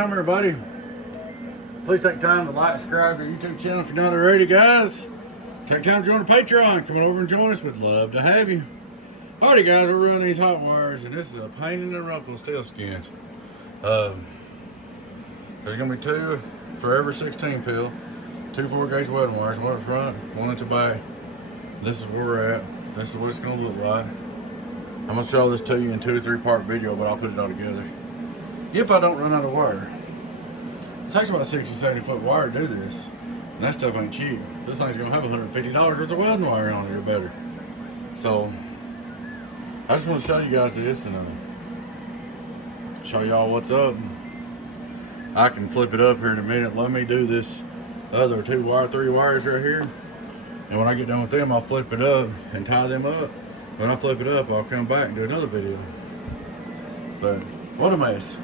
time, everybody. Please take time to like, subscribe to our YouTube channel if you're not already, guys. Take time to join the Patreon. Come on over and join us. We'd love to have you. Alrighty, guys, we're running these hot wires, and this is a pain in the rump on steel skins. There's gonna be two for every 16 pill, two 4-gauge welding wires, one at front, one at the back. This is where we're at. This is what it's gonna look like. I'm gonna show this to you in 2 or 3 part video, but I'll put it all together if I don't run out of wire. It takes about 60-70 foot wire to do this, and that stuff ain't cheap. This thing's gonna have $150 worth of welding wire on it or better. So I just want to show you guys this and show y'all what's up. I can flip it up here in a minute. Let me do this other 3 wires right here, and when I get done with them, I'll flip it up and tie them up. When I flip it up, I'll come back and do another video. But what a mess.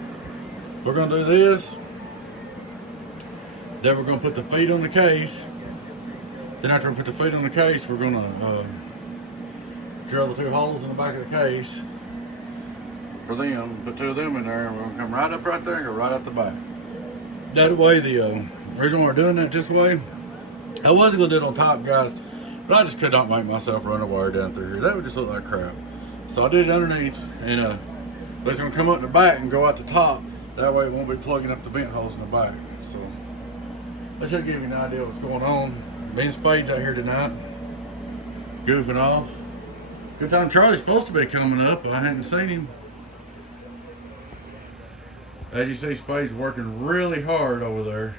We're gonna do this, then we're gonna put the feet on the case. Then after we put the feet on the case, we're gonna drill the 2 holes in the back of the case for them, put 2 of them in there, and we're gonna come right up right there and go right out the back. That way, the reason why we're doing that this way, I wasn't gonna do it on top, guys, but I just could not make myself run a wire down through here. That would just look like crap. So I did it underneath, and it's gonna come up in the back and go out the top. That way it won't be plugging up the vent holes in the back. So that should give you an idea of what's going on. Me and Spade's out here tonight, goofing off. Good time Charlie's supposed to be coming up. I hadn't seen him. As you see, Spade's working really hard over there.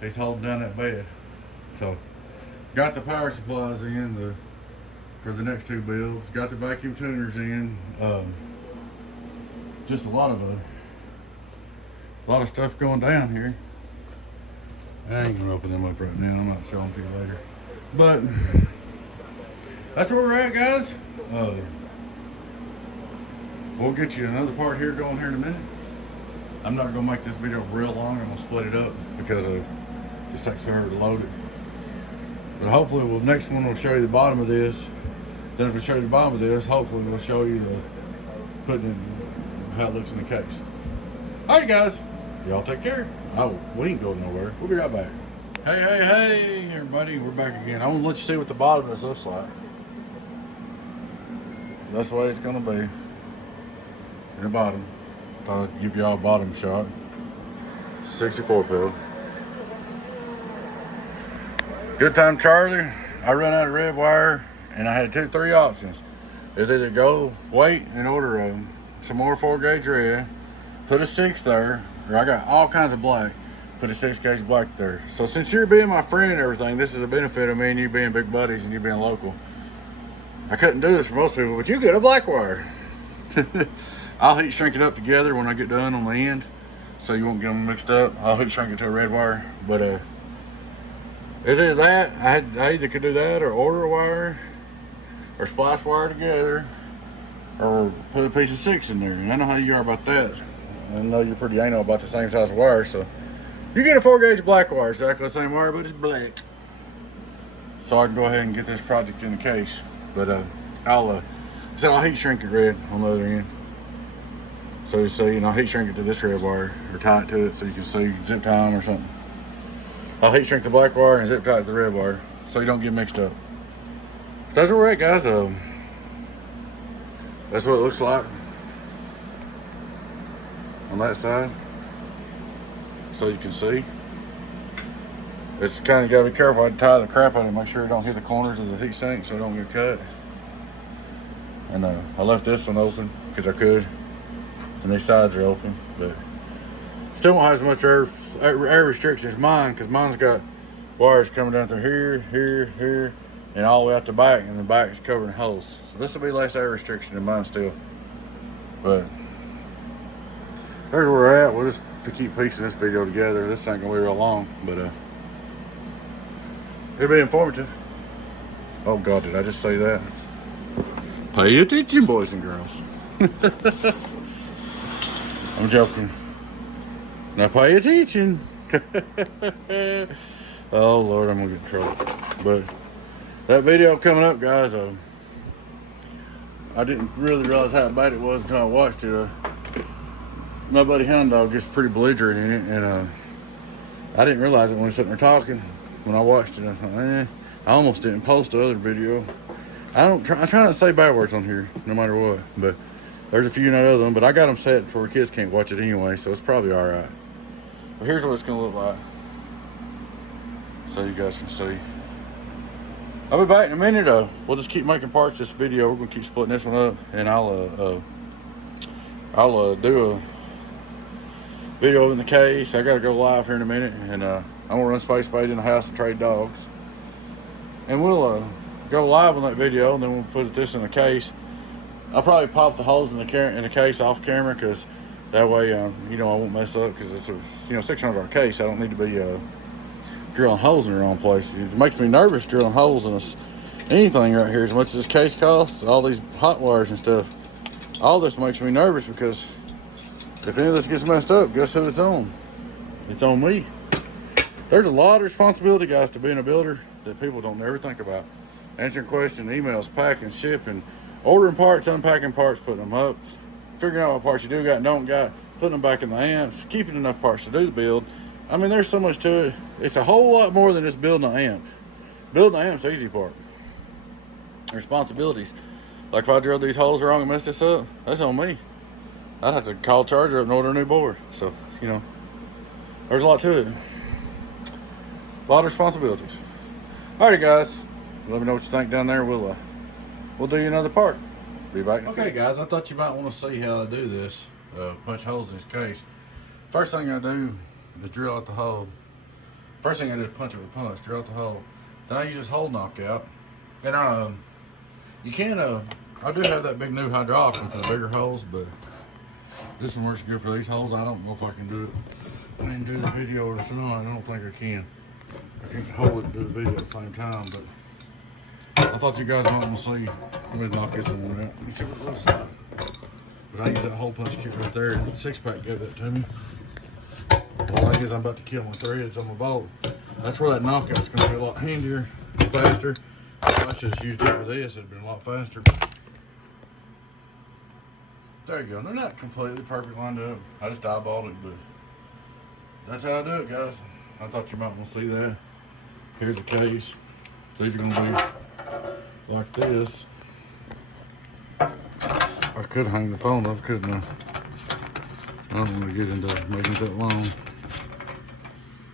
He's holding down that bed. So, got the power supplies in for the next 2 builds. Got the vacuum tuners in. Just a lot of stuff going down here. I ain't gonna open them up right now. I'm not showing them to you later. But that's where we're at, guys. We'll get you another part here going here in a minute. I'm not gonna make this video real long. I'm gonna split it up because it just takes forever to load it. But hopefully, next one will show you the bottom of this. Then if we show you the bottom of this, hopefully we'll show you how it looks in the case. Alright, guys, y'all take care. Oh, we ain't going nowhere. We'll be right back. Hey, everybody, we're back again. I want to let you see what the bottom of this looks like. That's the way it's gonna be. In the bottom. Thought I'd give y'all a bottom shot. 64 pill. Good time, Charlie. I ran out of red wire, and I had 3 options. Is either go wait and order some more 4-gauge red, put a 6 there, or I got all kinds of black, put a 6-gauge black there. So since you're being my friend and everything, this is a benefit of me and you being big buddies and you being local. I couldn't do this for most people, but you get a black wire. I'll heat shrink it up together when I get done on the end, so you won't get them mixed up. I'll heat shrink it to a red wire, but is it that? I either could do that or order a wire or splice wire together or put a piece of 6 in there. And I know how you are about that. I know you're pretty anal about the same size wire, so you get a 4-gauge black wire, exactly the same wire, but it's black. So I can go ahead and get this project in the case. But I'll heat shrink it red on the other end. So you see, and I'll heat shrink it to this red wire or tie it to it so you can see zip tie them or something. I'll heat shrink the black wire and zip tie it to the red wire so you don't get mixed up. But that's where we're at, guys. That's what it looks like on that side, so you can see. It's kind of got to be careful. I tie the crap out of it, make sure it don't hit the corners of the heat sink so it don't get cut. And I left this one open because I could, and these sides are open, but still won't have as much air restriction as mine, because mine's got wires coming down through here, and all the way out the back, and the back is covered in holes. So this will be less air restriction than mine still. But there's where we're at. We'll just to keep piecing this video together. This ain't gonna be real long, but it'll be informative. Oh God, did I just say that? Pay attention, boys and girls. I'm joking. Now pay attention. Oh Lord, I'm gonna get in trouble. But that video coming up, guys, I didn't really realize how bad it was until I watched it. my buddy Hound Dog gets pretty belligerent in it, and I didn't realize it when we were sitting there talking. When I watched it, I thought, I almost didn't post the other video. I try not to say bad words on here, no matter what. But there's a few not other them. But I got them set for where kids can't watch it anyway, so it's probably all right. But here's what it's gonna look like, so you guys can see. I'll be back in a minute though. We'll just keep making parts this video. We're gonna keep splitting this one up, and I'll do a video in the case. I gotta go live here in a minute, and I'm gonna run Space Bait in the house to trade dogs, and we'll go live on that video, and then we'll put this in the case. I'll probably pop the holes in the case off camera, because that way you know, I won't mess up, because it's a $600 case. I don't need to be drilling holes in the wrong places. It makes me nervous drilling holes in anything right here. As much as this case costs, all these hot wires and stuff, all this makes me nervous, because if any of this gets messed up, guess who it's on? It's on me. There's a lot of responsibility, guys, to being a builder that people don't ever think about. Answering questions, emails, packing, shipping, ordering parts, unpacking parts, putting them up, figuring out what parts you do got and don't got, putting them back in the amps, keeping enough parts to do the build. I mean, there's so much to it. It's a whole lot more than just building an amp. Building an amp's the easy part. Responsibilities. Like if I drilled these holes wrong and messed this up, that's on me. I'd have to call Charger up and order a new board. So, you know, there's a lot to it. A lot of responsibilities. Alrighty, guys. Let me know what you think down there. We'll do you another part. Be back. Okay, guys. I thought you might want to see how I do this. Punch holes in this case. First thing I do is drill out the hole. First thing I do is punch it with a punch. Drill out the hole. Then I use this hole knockout. And you can I do have that big new hydraulic one for the bigger holes, but this one works good for these holes. I don't know if I can do it. I didn't do the video or something. I don't think I can. I can't hold it and do the video at the same time, but I thought you guys might want to see. Let me knock this one out. You see what it looks like. But I use that hole punch kit right there. 6-pack gave that to me. All I is I'm about to kill my threads on my bolt. That's where that knockout's going to be a lot handier, faster. If I just used it for this, it'd been a lot faster. There you go. They're not completely perfect lined up. I just eyeballed it, but that's how I do it, guys. I thought you might want to see that. Here's the case. These are going to be like this. I could hang the phone up, couldn't I? I don't want to get into making it that long.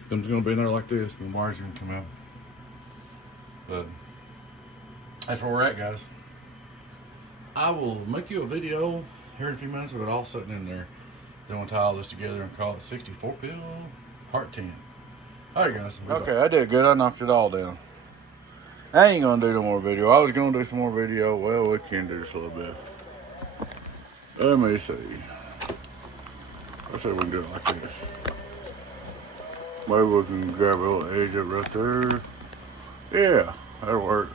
Them's going to be in there like this, and the wires are going to come out. But that's where we're at, guys. I will make you a video here in a few minutes with it all sitting in there. Then we'll tie all this together and call it 64 pill part 10. Alright, guys. Okay, I did good. I knocked it all down. I ain't gonna do no more video. I was gonna do some more video. Well, we can do this a little bit. Let me see. Let's see if we can do it like this. Maybe we can grab a little edge up right there. Yeah, that'll work.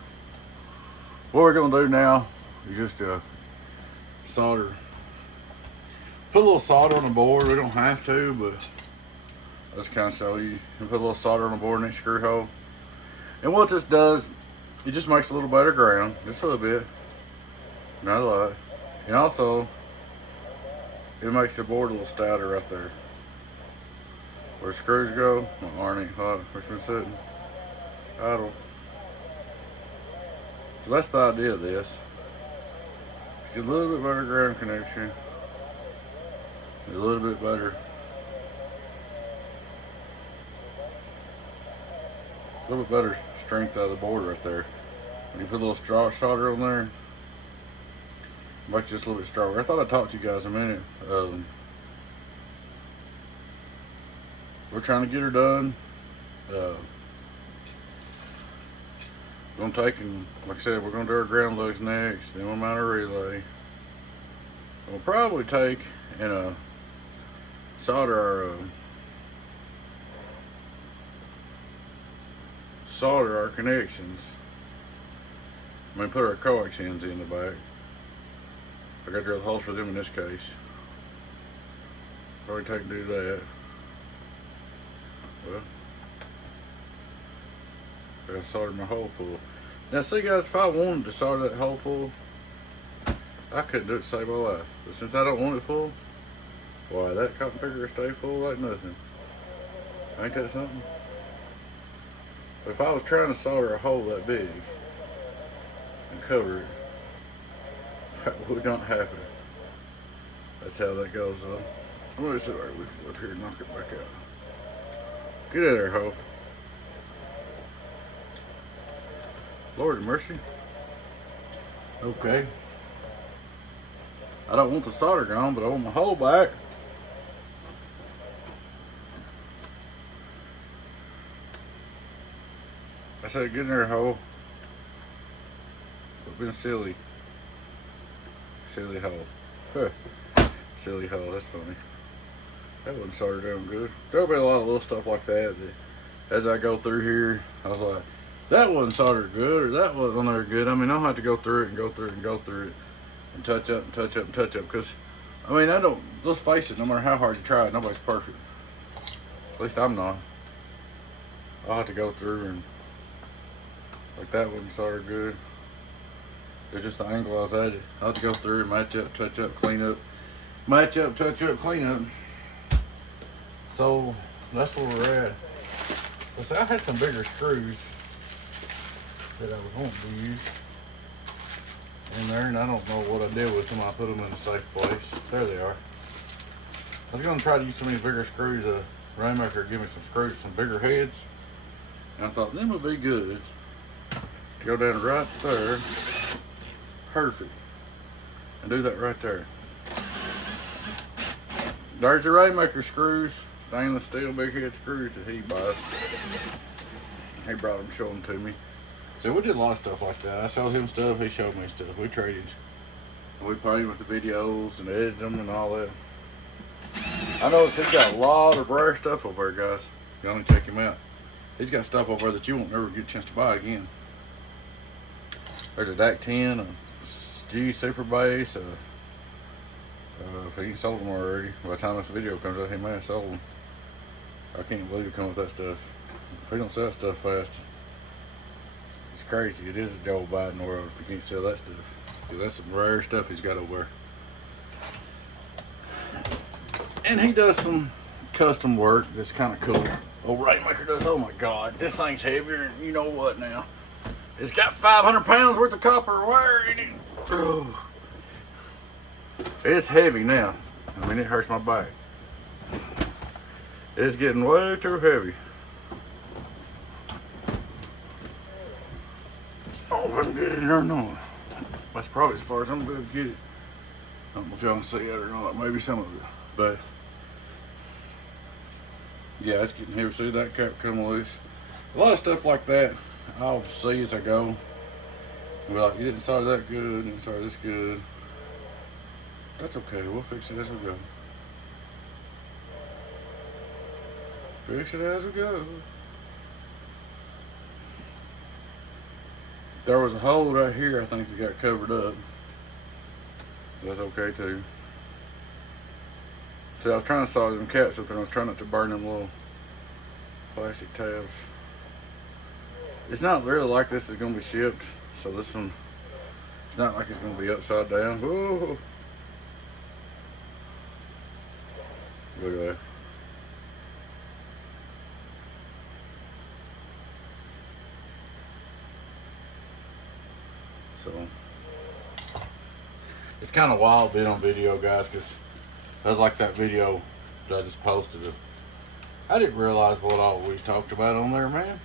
What we're gonna do now is just solder. Put a little solder on the board. We don't have to, but let's kind of show you. You put a little solder on the board in each screw hole. And what this does, it just makes a little better ground, just a little bit. Not a lot. And also, it makes the board a little stouter right there. Where the screws go, my iron ain't hot, where's been sitting? Idle. So that's the idea of this. Just get a little bit better ground connection. A little bit better. A little bit better strength out of the board right there. When you put a little straw solder on there, it makes it just a little bit stronger. I thought I'd talk to you guys in a minute. We're trying to get her done. Gonna take and, like I said, we're gonna do our ground lugs next. Then we'll mount a relay. We'll probably take and solder our connections. I mean, put our coax ends in the back. I got to drill the holes for them in this case. Probably take and do that. Well, I got to solder my hole full. Now, see, guys, if I wanted to solder that hole full, I couldn't do it to save my life. But since I don't want it full, Why, that cotton picker stay full like nothing. Ain't that something? If I was trying to solder a hole that big and cover it, that would not happen. That's how that goes though. Let me see if I can lift it up here and knock it back out. Get out of there, hoe. Lord of mercy. Okay. I don't want the solder gone, but I want my hole back. I said, get in there, hoe. Quit being silly. Silly hoe. Huh. Silly hoe, that's funny. That wasn't soldered down good. There'll be a lot of little stuff like that, that as I go through here, I was like, that wasn't soldered good, or that wasn't on there good. I mean, I'll have to go through it and go through it and go through it and touch up and touch up and touch up, because, I mean, let's face it, no matter how hard you try, nobody's perfect. At least I'm not. I'll have to go through and, like that wasn't soldered good. It's just the angle I was at it. I'll have to go through and match up, touch up, clean up. Match up, touch up, clean up. So, that's where we're at. But see, I had some bigger screws that I was wanting to use in there, and I don't know what I did with them. I put them in a safe place. There they are. I was going to try to use some of these bigger screws. Rainmaker gave me some screws, some bigger heads, and I thought them would be good to go down right there. Perfect. And do that right there. There's the Rainmaker screws, stainless steel big head screws that he buys. He brought them, showed them to me. So we did a lot of stuff like that. I showed him stuff, he showed me stuff. We traded. We played with the videos and edited them and all that. I noticed he's got a lot of rare stuff over there, guys. You gotta check him out. He's got stuff over there that you won't never get a chance to buy again. There's a DAC 10, a G Super Bass, he sold them already. By the time this video comes out, he may have sold them. I can't believe he come with that stuff. If he don't sell that stuff fast, it's crazy. It is a Joe Biden world if you can't sell that stuff. Because that's some rare stuff he's got over there. And he does some custom work that's kind of cool. Old Rainmaker does. Oh my God, this thing's heavier than you know what now. It's got 500 pounds worth of copper wire in it. Oh. It's heavy now. I mean, it hurts my back. It's getting way too heavy. Oh, if I can get it in there or not. That's probably as far as I'm going to get it. I don't know if y'all can see it or not. Maybe some of it. But, yeah, it's getting heavy. See that cap come loose. A lot of stuff like that I'll see as I go. Be like, you didn't solder that good, you didn't solder this good. That's okay, we'll fix it as we go. Fix it as we go. There was a hole right here, I think it got covered up. That's okay too. See, I was trying to solder them caps up there, and I was trying not to burn them little plastic tabs. It's not really like this is going to be shipped, so this one, it's not like it's going to be upside down. Whoa. Look at that. So, it's kind of wild being on video, guys, because that's like that video that I just posted. I didn't realize what all we talked about on there, man.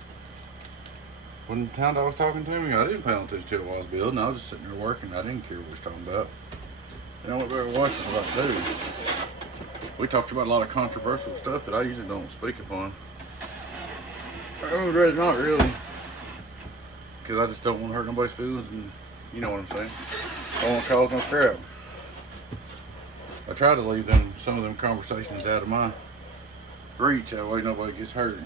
When the time I was talking to me, I didn't pay attention to what I was building. I was just sitting there working. I didn't care what we was talking about. And I went back and watched what I was about to do. We talked about a lot of controversial stuff that I usually don't speak upon. I would rather not really, because I just don't want to hurt nobody's feelings, and you know what I'm saying. I don't want to cause no crap. I try to leave some of them conversations out of my reach. That way nobody gets hurt.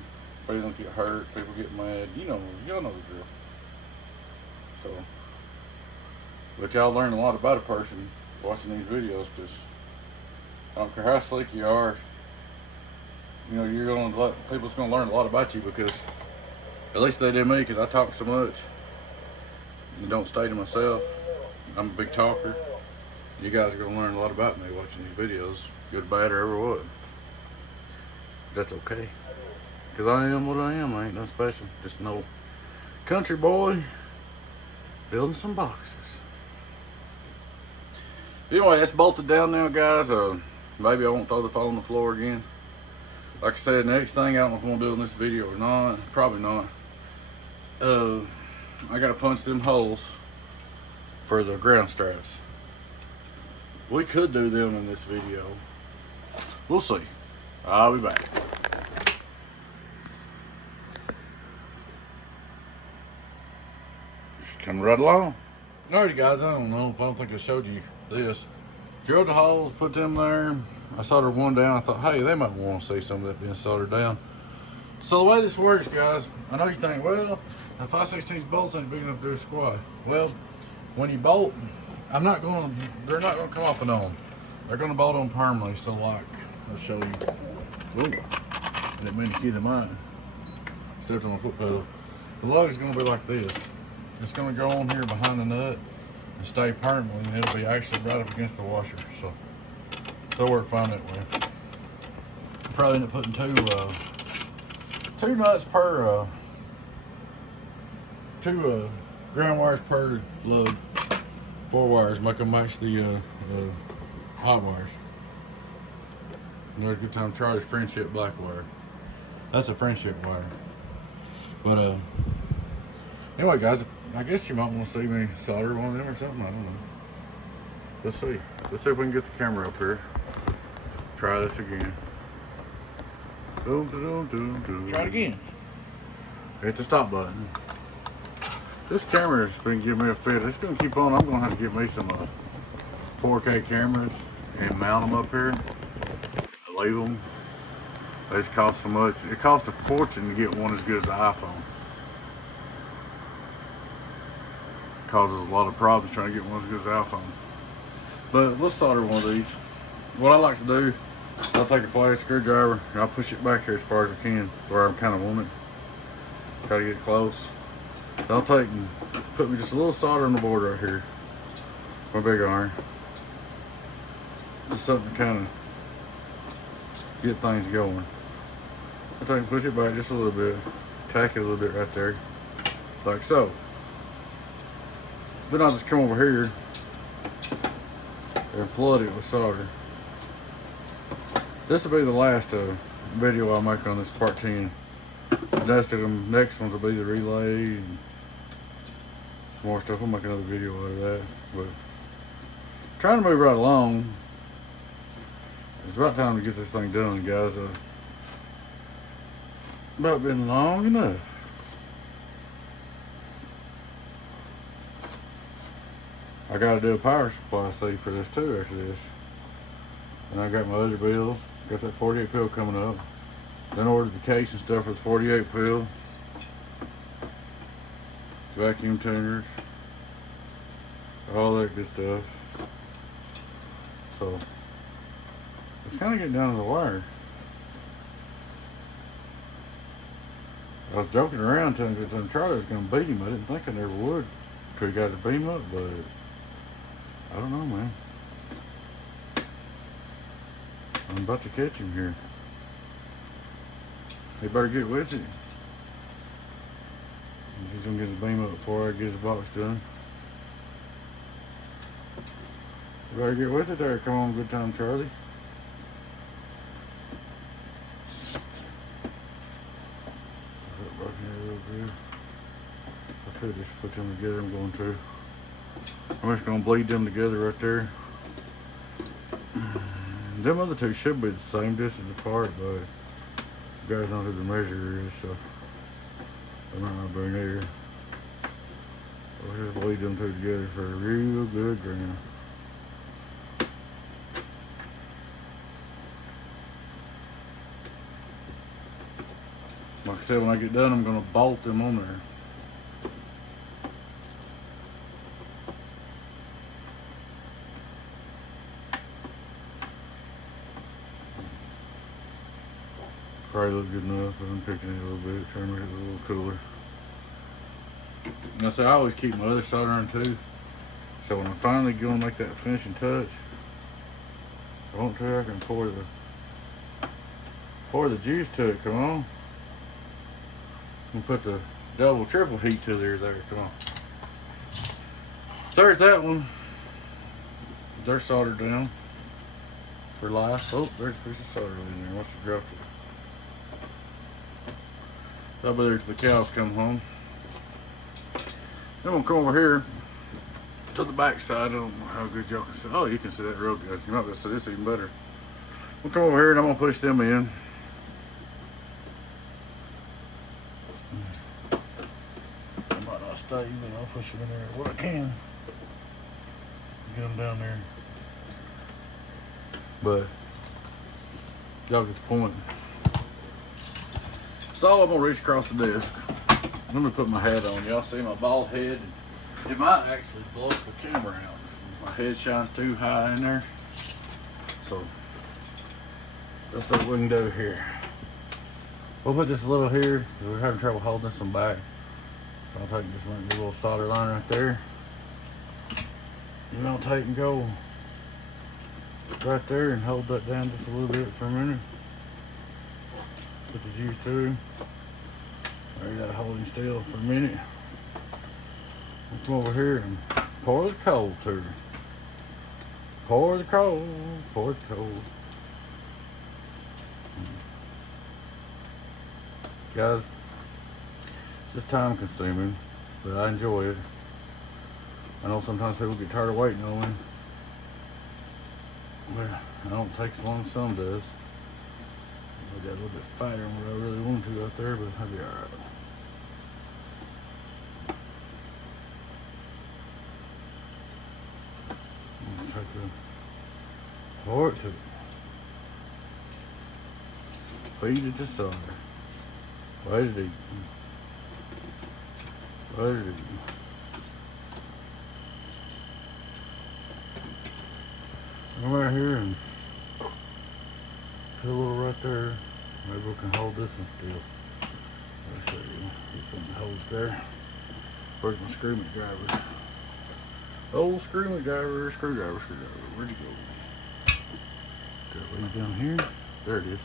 Feelings get hurt. People get mad. Y'all know the drill. So, but y'all learn a lot about a person watching these videos, because I don't care how slick you are, you're going to people's going to learn a lot about you, because at least they did me, because I talk so much and don't stay to myself. I'm a big talker. You guys are gonna learn a lot about me watching these videos, good, bad, or ever what. That's okay, cause I am what I am. I ain't nothing special. Just no country boy building some boxes. Anyway, it's bolted down now, guys. Maybe I won't throw the phone on the floor again. Like I said, next thing, I don't know if I'm gonna do in this video or not. Probably not. I gotta punch them holes for the ground straps. We could do them in this video. We'll see. I'll be back. Just come right along. Alrighty, guys, I don't know if I don't think I showed you this. Drilled the holes, put them there. I soldered one down. I thought, hey, they might want to see some of that being soldered down. So the way this works, guys, I know you think, well, a 5/16 bolts ain't big enough to do a squat. Well, when you bolt, they're not gonna come off and on. They're gonna bolt on permanently. So like, I'll show you. Ooh, I didn't mean to key the mine. Stepped on my foot pedal. The lug is gonna be like this. It's gonna go on here behind the nut and stay permanently, and it'll be actually right up against the washer. So they'll work fine that way. Probably end up putting two nuts per two ground wires per lug. 4 wires, make them match the hot wires. Another good time to try is friendship black wire. That's a friendship wire. But anyway, guys, I guess you might want to see me solder one of them or something. I don't know. Let's see. Let's see if we can get the camera up here. Try this again. Try it again. Hit the stop button. This camera's been giving me a fit. It's gonna keep on. I'm gonna have to get me some 4K cameras and mount them up here. Leave them. They just cost so much. It costs a fortune to get one as good as the iPhone. Causes a lot of problems trying to get one as good as the iPhone. But let's solder one of these. What I like to do, I'll take a flathead screwdriver and I'll push it back here as far as I can where I kind of want it. Try to get close. I'll take and put me just a little solder on the board right here. My big iron. Just something to kind of get things going. I'll take and push it back just a little bit. Tack it a little bit right there. Like so. Then I'll just come over here and flood it with solder. This will be the last video I'll make on this part 10. The next ones will be the relay and some more stuff. We'll make another video out of that. But trying to move right along. It's about time to get this thing done, guys. About been long enough. I gotta do a power supply C for this too after this. And I got my other bills. Got that 48 pill coming up. Then ordered the case and stuff for the 48 pill. Vacuum tuners. All that good stuff. So it's kind of getting down to the wire. I was joking around telling Charlie I was going to beat him. I didn't think I never would until he got his beam up, but I don't know, man. I'm about to catch him here. He better get with it. He's going to get his beam up before I get his box done. You better get with it there. Come on, good time, Charlie. I could just put them together. I'm going to. I'm just going to bleed them together right there. Them other two should be the same distance apart, but you guys know who the measure is, so they might not be near. We'll just bleed them two together for a real good ground. Like I said, when I get done, I'm going to bolt them on there. Probably look good enough, but I'm picking it a little bit, trying to make it a little cooler. Now, so I always keep my other soldering too, So when I finally go and make that finishing touch, I want to, I can pour the juice to it. Come on. And put the double, triple heat to there. Come on. There's that one. They're soldered down for life. Oh, there's a piece of solder in there. Must have dropped it. I'll be there till the cows come home. Then we'll come over here to the back side. I don't know how good y'all can see. Oh, you can see that real good. You might be able to see this even better. We'll come over here and I'm gonna push them in. I might not stay, but I'll push them in there what I can. Get them down there. But y'all get the point. So I'm gonna reach across the desk. Let me put my hat on. Y'all see my bald head? It might actually blow the camera out if my head shines too high in there. So let's see what we can do here. We'll put this a little here because we're having trouble holding this one back. I'll take this little solder line right there. And I'll take and go right there and hold that down just a little bit for a minute. Put the juice to. Or you gotta hold him still for a minute. We'll come over here and pour the cold to her. Pour the cold, pour the cold. Guys, it's just time consuming, but I enjoy it. I know sometimes people get tired of waiting on me. But I don't take as long as some does. I got a little bit fatter than what I really want to out there, but I'll be alright. Try to pour it to feed it to solder. Wait it eat. Wait it eat. Come right here and put a little right there. Maybe we can hold this one still. Let's show you. Get something to hold it there. Where's my screw McDriver? Old screw McDriver, screwdriver. Where'd you go? Got it way down here. There it is.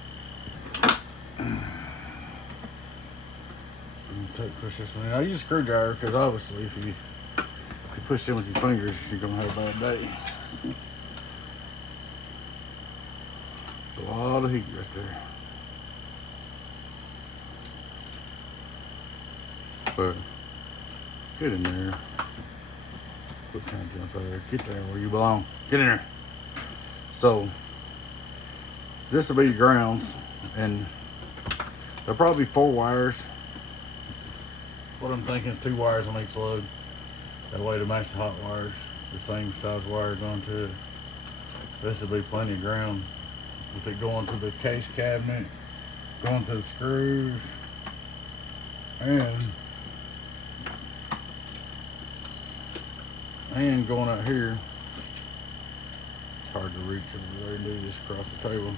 Push this one in. I use a screwdriver because obviously if you push in with your fingers, you're gonna have a bad day. It's a lot of heat right there. But get in there. Quit trying to jump out there. Get there where you belong. Get in there. So this will be your grounds, and there'll probably be 4 wires. What I'm thinking is 2 wires on each load. That way to match the hot wires, the same size wire going to it. This will be plenty of ground. With it going to the case cabinet, going to the screws, and going out here. It's hard to reach over there and do this across the table.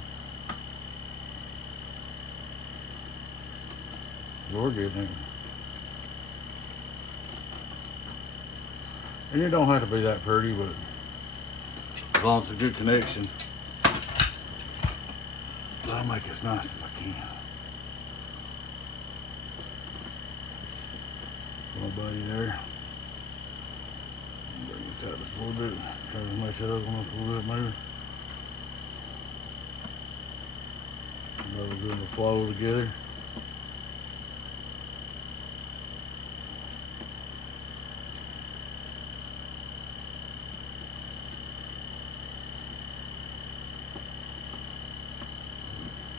We're getting it. And it don't have to be that pretty, but as long as it's a good connection, I'll make it as nice as I can. Nobody there. Bring this out just a little bit. Try to match that other one up a little bit maybe. Another good to flow together.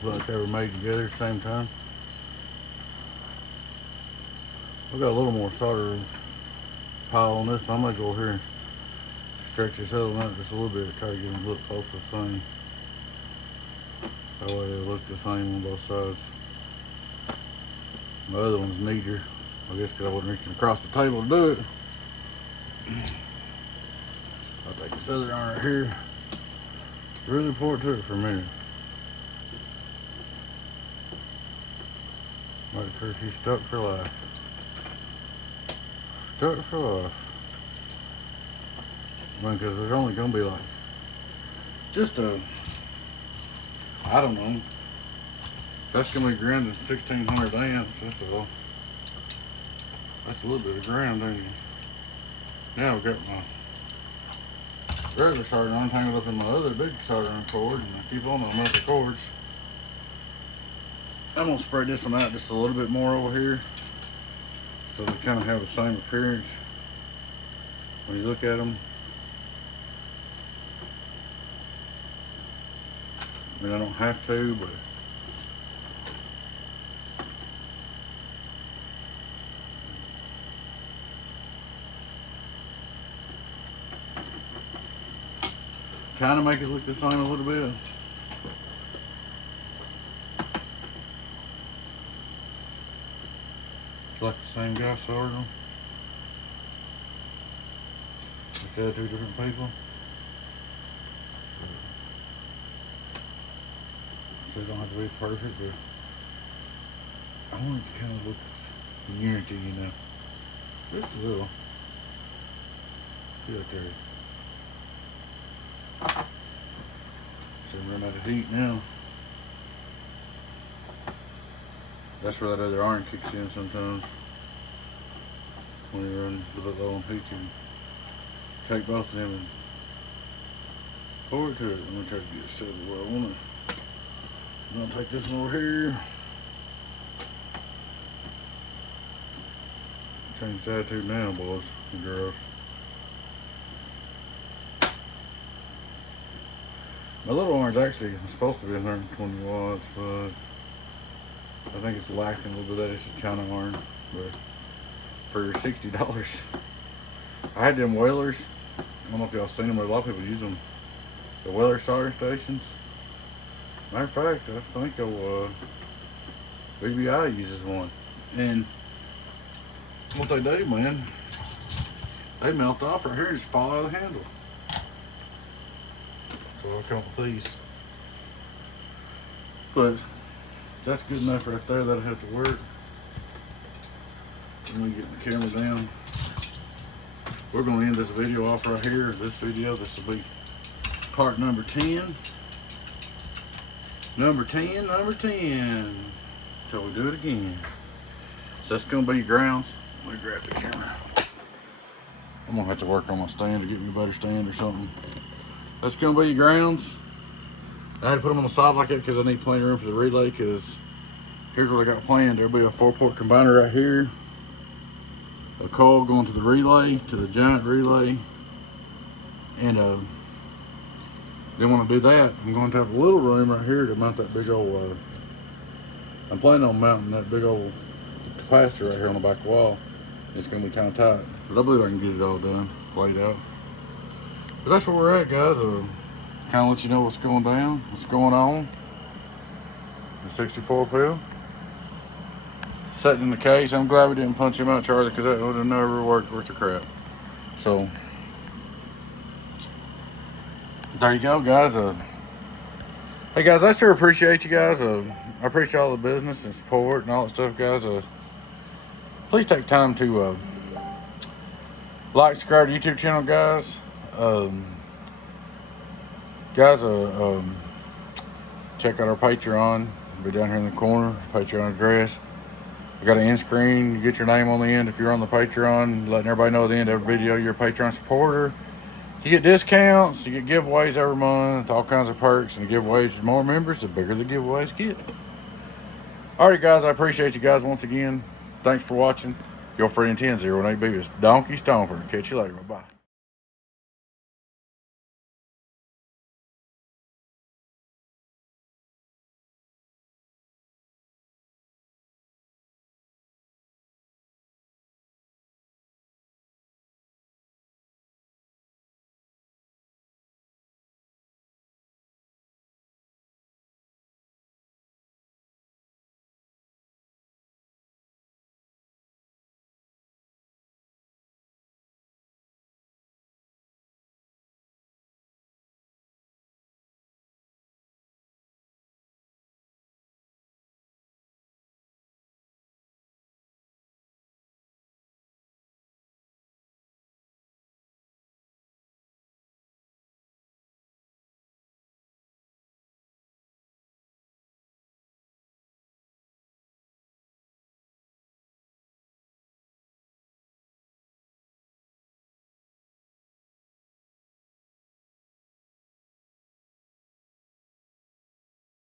Like they were made together at the same time. We got a little more solder pile on this, so I'm gonna go over here and stretch this other one out just a little bit, try to get them to look close to the same. That way they look the same on both sides. My other one's neater, I guess because I wasn't reaching across the table to do it. I'll take this other iron right here, really pour it to it for a minute. Make sure she's stuck for life. Stuck for life. Because there's only gonna be like just a, I don't know. That's gonna be ground at 1600 amps. That's a little bit of ground, ain't it? Now I've got my regular solder on tangled up in my other big soldering cord, and I keep on them other cords. I'm gonna spread this one out just a little bit more over here, so they kind of have the same appearance when you look at them. I mean, I don't have to, but kind of make it look the same a little bit. It's like the same guy soldered them. Instead of two different people. So it don't have to be perfect, but I want it to kind of look unity, you know. Just a little. See that there. So run out of heat now. That's where that other iron kicks in sometimes. When you run a little low on heat, you take both of them and pour it to it. I'm gonna try to get it set where I want it. I'm gonna take this one over here. Change the attitude now, boys and girls. My little orange actually is supposed to be 120 watts, but I think it's lacking a little bit of that. It's a China iron, but for $60. I had them Whalers. I don't know if y'all seen them, but a lot of people use them. The Whaler soldering stations. Matter of fact, I think BBI uses one. And what they do, man, they melt off right here and just fall out of the handle. So I'll come with these. But that's good enough right there. That'll have to work. Let me get the camera down. We're going to end this video off right here. This will be part number 10. Number 10. Till we do it again. So that's going to be your grounds. Let me grab the camera. I'm going to have to work on my stand to get me a better stand or something. That's going to be your grounds. I had to put them on the side like that because I need plenty of room for the relay, because here's what I got planned. There'll be a 4-port combiner right here. A coil going to the relay, to the giant relay. And then when I do that, I'm going to have a little room right here to mount that big old, I'm planning on mounting that big old capacitor right here on the back wall. It's going to be kind of tight, but I believe I can get it all done, laid out. But that's where we're at, guys. Kind of let you know what's going down, what's going on. The 64 pill. Sitting in the case. I'm glad we didn't punch him out, Charlie, because that would have never worked worth of crap. So, there you go, guys. Hey, guys, I sure appreciate you guys. I appreciate all the business and support and all that stuff, guys. Please take time to like, subscribe to the YouTube channel, guys. Check out our Patreon. It'll be down here in the corner. Patreon address. I got an end screen. You get your name on the end if you're on the Patreon, letting everybody know at the end of every video you're a Patreon supporter. You get discounts, you get giveaways every month, all kinds of perks, and the giveaways. The more members, the bigger the giveaways get. Alright, guys, I appreciate you guys once again. Thanks for watching. Your friend 1008B is Donkey Stomper. Catch you later. Bye-bye.